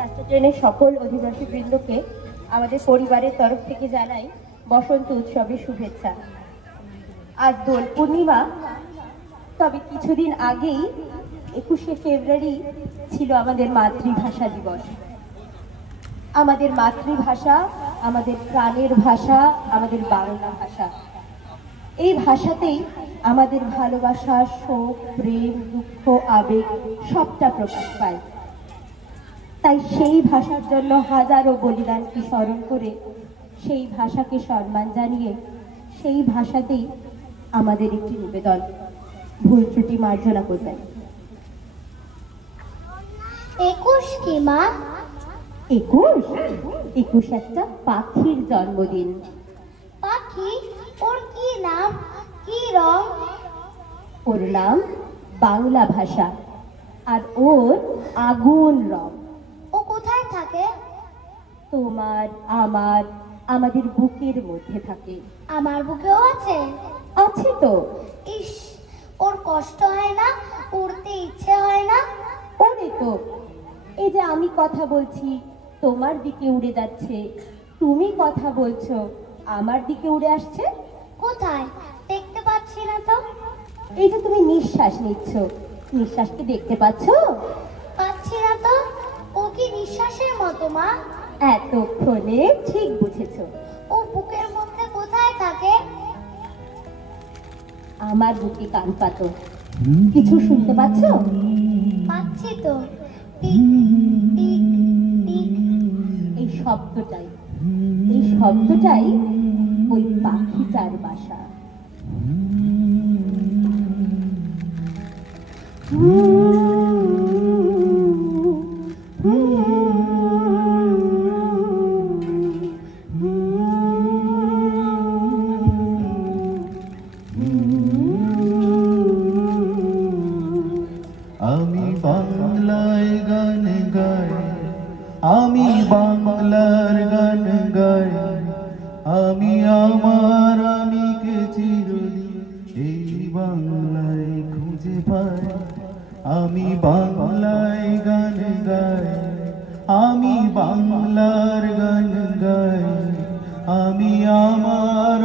Cluster ট্রেনের সকল অধিবাসী বৃন্দকে আমাদের পরিবারের তরফ থেকে জানাই বসন্ত উৎসবের শুভেচ্ছা। আজ দোল পূর্ণিমা, তবে কিছুদিন আগেই 21শে ফেব্রুয়ারি ছিল আমাদের মাতৃভাষা দিবস। আমাদের মাতৃভাষা, আমাদের প্রাণের ভাষা, আমাদের বাংলা ভাষা। এই ভাষাতেই আমাদের ভালোবাসা, শোক, প্রেম, দুঃখ, আবেগ সবটা প্রকাশ পায়। তাই সেই ভাষার জন্য হাজারো বলিদানকে স্মরণ করে, সেই ভাষাকে সম্মান জানিয়ে, সেই ভাষাতেই আমাদের একটি নিবেদন। ভুল ত্রুটি মার্জনা করবেন। 21 কি মা? 21 একটা পাখির জন্মদিন। পাখি? ওর কি নাম, কি রং? ওর নাম বাংলা ভাষা, আর ওর আগুন রং। ও কোথায় থাকে? তোমার, আমার, আমাদের বুকের মধ্যে থাকে। আমার বুকেও আছে? আছে তো। ইস, ওর কষ্ট হয় না? উড়তে ইচ্ছে হয় না? ওরে তো, এই যে আমি কথা বলছি তোমার দিকে উড়ে যাচ্ছে, তুমি কথা বলছো আমার দিকে উড়ে আসছে। কোথায়? দেখতে পাচ্ছি না তো। এই যে তুমি নিঃশ্বাস নিচ্ছ, নিঃশ্বাসকে দেখতে পাচ্ছো? পাচ্ছি না তো। ও কি নিঃশ্বাসের মতো মা? এতক্ষণে ঠিক বুঝেছো। ও বুকের মধ্যে কোথায় থাকে? আমার বুকে কান পাতো, কিছু শুনতে পাচ্ছ? পাচ্ছি তো। Tick tick tick. এই শব্দটাই ওই পাখিটার বাসা। আমি বাংলায় গান গাই, আমি বাংলার গান গাই, আমি আমার আমিকে চিরদিন এই বাংলায় খুঁজে পাই। আমি বাংলায় গান গাই, আমি বাংলার গান গাই, আমি আমার